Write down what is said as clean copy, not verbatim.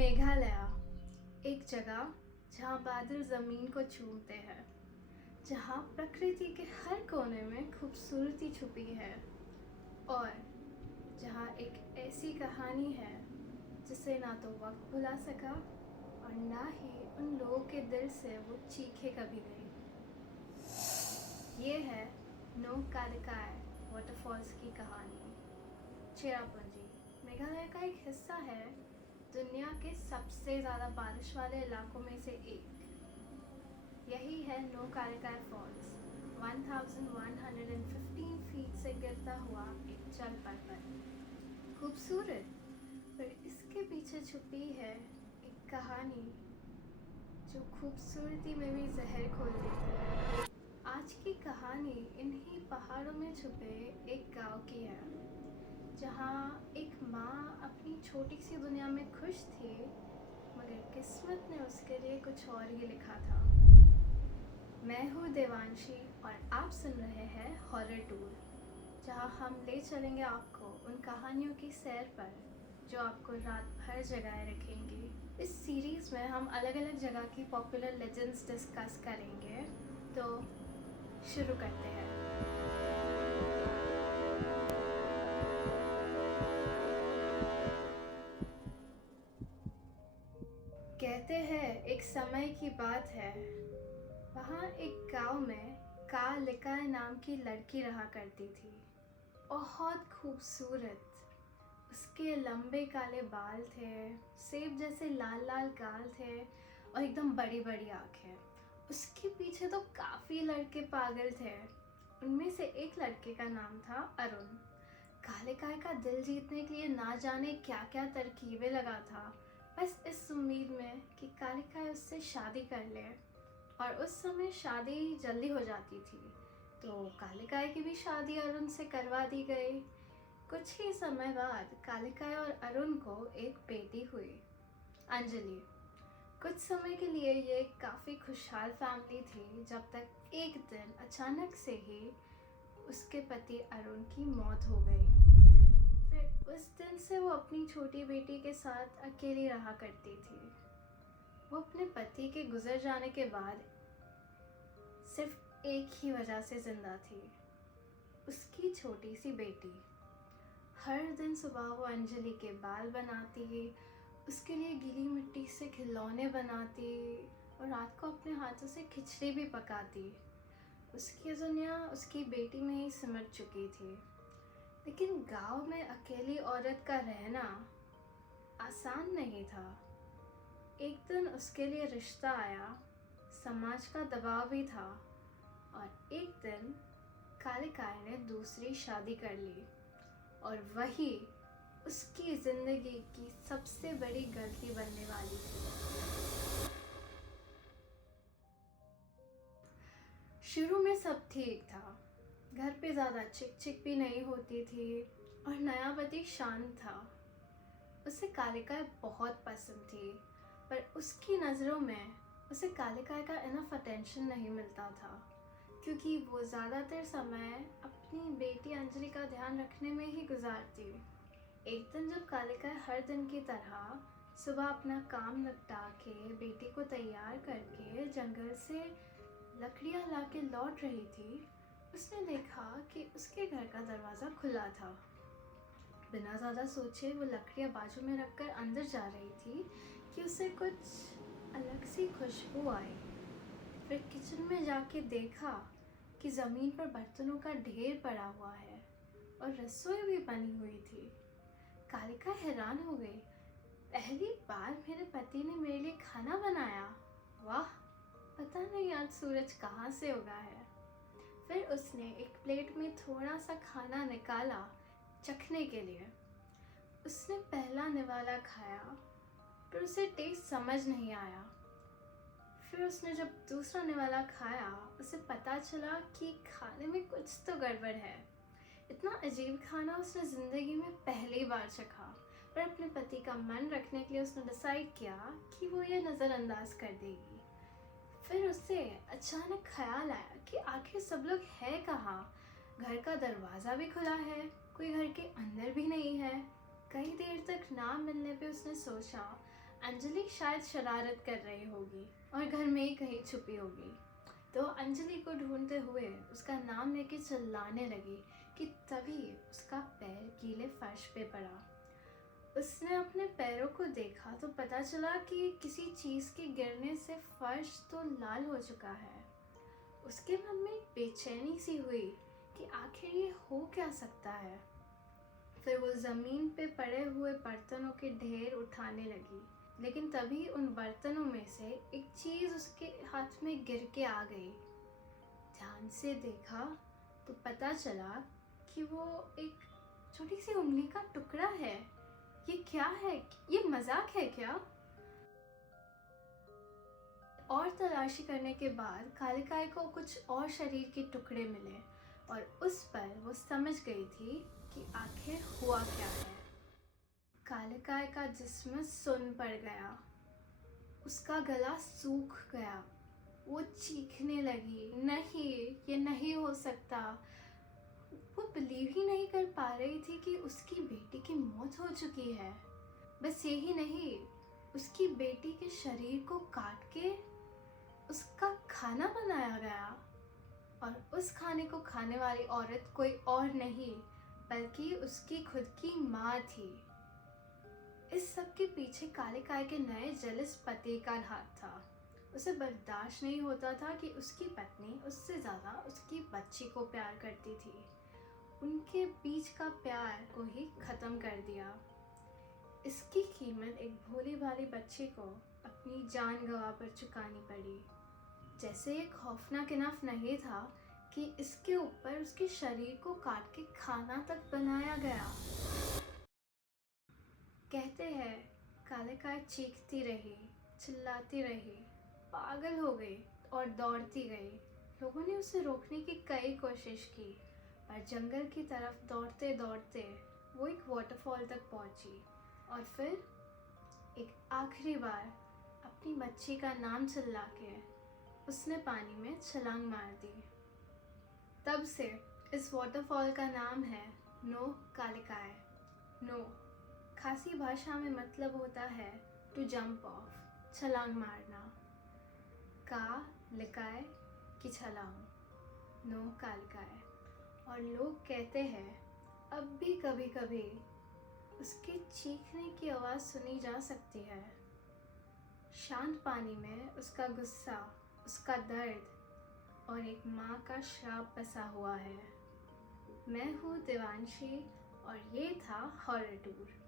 मेघालय एक जगह जहाँ बादल ज़मीन को चूमते हैं, जहाँ प्रकृति के हर कोने में खूबसूरती छुपी है और जहाँ एक ऐसी कहानी है जिसे ना तो वक्त भुला सका और ना ही उन लोगों के दिल से वो चीखे कभी गई। ये है नो कालिकाय वाटरफॉल्स की कहानी। चेरापूंजी मेघालय का एक हिस्सा है, दुनिया के सबसे ज़्यादा बारिश वाले इलाकों में से एक। यही है नो कालिकाय फॉल्स, 1115 फीट से गिरता हुआ एक जल पर्वत। खूबसूरत, पर इसके पीछे छुपी है एक कहानी जो खूबसूरती में भी जहर खोल देती है। आज की कहानी इन्हीं पहाड़ों में छुपे एक गांव की है, जहाँ एक माँ अपनी छोटी सी दुनिया में खुश थी, मगर किस्मत ने उसके लिए कुछ और ही लिखा था। मैं हूँ देवांशी और आप सुन रहे हैं हॉरर टूर, जहाँ हम ले चलेंगे आपको उन कहानियों की सैर पर जो आपको रात भर जगाए रखेंगी। इस सीरीज़ में हम अलग अलग जगह की पॉपुलर लेजेंड्स डिस्कस करेंगे, तो शुरू करते हैं। कहते हैं एक समय की बात है, वहाँ एक गांव में कालिकाय नाम की लड़की रहा करती थी। बहुत खूबसूरत, उसके लंबे काले बाल थे, सेब जैसे लाल लाल गाल थे और एकदम बड़ी बड़ी आँखें। उसके पीछे तो काफ़ी लड़के पागल थे। उनमें से एक लड़के का नाम था अरुण। कालिकाय का दिल जीतने के लिए ना जाने क्या क्या तरकीबें लगा था, बस इस उम्मीद में कि कालिकाय उससे शादी कर ले। और उस समय शादी जल्दी हो जाती थी, तो कालिकाय की भी शादी अरुण से करवा दी गई। कुछ ही समय बाद कालिकाय और अरुण को एक बेटी हुई, अंजलि। कुछ समय के लिए ये काफ़ी खुशहाल फैमिली थी, जब तक एक दिन अचानक से ही उसके पति अरुण की मौत हो गई। फिर उस दिन से वो अपनी छोटी बेटी के साथ अकेली रहा करती थी। वो अपने पति के गुजर जाने के बाद सिर्फ एक ही वजह से जिंदा थी, उसकी छोटी सी बेटी। हर दिन सुबह वो अंजलि के बाल बनाती, उसके लिए गीली मिट्टी से खिलौने बनाती और रात को अपने हाथों से खिचड़ी भी पकाती। उसकी दुनिया उसकी बेटी में ही सिमट चुकी थी। लेकिन गांव में अकेली औरत का रहना आसान नहीं था। एक दिन उसके लिए रिश्ता आया, समाज का दबाव भी था, और एक दिन कालिकाय ने दूसरी शादी कर ली, और वही उसकी जिंदगी की सबसे बड़ी गलती बनने वाली थी। शुरू में सब ठीक था, घर पे ज़्यादा चिक चिक भी नहीं होती थी और नया पति शांत था। उसे कालिकाय बहुत पसंद थी, पर उसकी नज़रों में उसे कालिकाय का इनफ अटेंशन नहीं मिलता था, क्योंकि वो ज़्यादातर समय अपनी बेटी अंजलि का ध्यान रखने में ही गुजारती। एक दिन जब कालिकाय हर दिन की तरह सुबह अपना काम निपटा के बेटी को तैयार करके जंगल से लकड़ियाँ ला के लौट रही थी, उसने देखा कि उसके घर का दरवाज़ा खुला था। बिना ज़्यादा सोचे वो लकड़ियाँ बाजू में रखकर अंदर जा रही थी कि उसे कुछ अलग सी खुशबू आई। फिर किचन में जाके देखा कि ज़मीन पर बर्तनों का ढेर पड़ा हुआ है और रसोई भी बनी हुई थी। कालिका हैरान हो गई, पहली बार मेरे पति ने मेरे लिए खाना बनाया, वाह, पता नहीं आज सूरज कहाँ से उगा है। फिर उसने एक प्लेट में थोड़ा सा खाना निकाला चखने के लिए। उसने पहला निवाला खाया, पर उसे टेस्ट समझ नहीं आया। फिर उसने जब दूसरा निवाला खाया, उसे पता चला कि खाने में कुछ तो गड़बड़ है। इतना अजीब खाना उसने ज़िंदगी में पहली बार चखा, पर अपने पति का मन रखने के लिए उसने डिसाइड किया कि वो ये नज़रअंदाज कर देगी। फिर उसे अचानक ख्याल आया कि आखिर सब लोग हैं कहाँ। घर का दरवाज़ा भी खुला है, कोई घर के अंदर भी नहीं है। कई देर तक ना मिलने पे उसने सोचा, अंजलि शायद शरारत कर रही होगी और घर में ही कहीं छुपी होगी। तो अंजलि को ढूंढते हुए उसका नाम लेके चिल्लाने लगी कि तभी उसका पैर गीले फर्श पे पड़ा। उसने अपने पैरों को देखा तो पता चला कि किसी चीज़ के गिरने से फर्श तो लाल हो चुका है। उसके मन में एक बेचैनी सी हुई कि आखिर ये हो क्या सकता है। फिर वो ज़मीन पे पड़े हुए बर्तनों के ढेर उठाने लगी, लेकिन तभी उन बर्तनों में से एक चीज़ उसके हाथ में गिर के आ गई। ध्यान से देखा तो पता चला कि वो एक छोटी सी उंगली का टुकड़ा है। ये क्या है? ये मजाक है क्या? और तलाशी करने के बाद कालिकाई को कुछ और शरीर के टुकड़े मिले और उस पर वो समझ गई थी कि आखिर हुआ क्या है। कालिकाई का जिस्म सुन्न पड़ गया, उसका गला सूख गया। वो चीखने लगी, नहीं, ये नहीं हो सकता। वो बिलीव ही नहीं कर पा रही थी कि उसकी बेटी की मौत हो चुकी है। बस यही नहीं, उसकी बेटी के शरीर को काट के उसका खाना बनाया गया और उस खाने को खाने वाली औरत कोई और नहीं बल्कि उसकी खुद की माँ थी। इस सब के पीछे कालिकाई के नए जेलस पति का हाथ था। उसे बर्दाश्त नहीं होता था कि उसकी पत्नी उससे ज़्यादा उसकी बच्ची को प्यार करती थी। उनके बीच का प्यार को ही ख़त्म कर दिया। इसकी कीमत एक भोली भाली बच्ची को अपनी जान गंवा पर चुकानी पड़ी। जैसे ये खौफनाक इनफ नहीं था कि इसके ऊपर उसके शरीर को काट के खाना तक बनाया गया। कहते हैं कालिकाई चीखती रही, चिल्लाती रही, पागल हो गई और दौड़ती गई। लोगों ने उसे रोकने की कई कोशिश की, पर जंगल की तरफ दौड़ते दौड़ते वो एक वाटरफॉल तक पहुंची और फिर एक आखिरी बार अपनी बच्ची का नाम चिल्ला के उसने पानी में छलांग मार दी। तब से इस वाटरफॉल का नाम है नो कालिकाई। नो खासी भाषा में मतलब होता है टू जंप ऑफ, छलांग मारना। का लिकाय की छलांग, नो कालिकाई। और लोग कहते हैं अब भी कभी कभी उसके चीखने की आवाज़ सुनी जा सकती है। शांत पानी में उसका गुस्सा, उसका दर्द और एक माँ का श्राप बसा हुआ है। मैं हूँ देवांशी और ये था हॉरर टूर।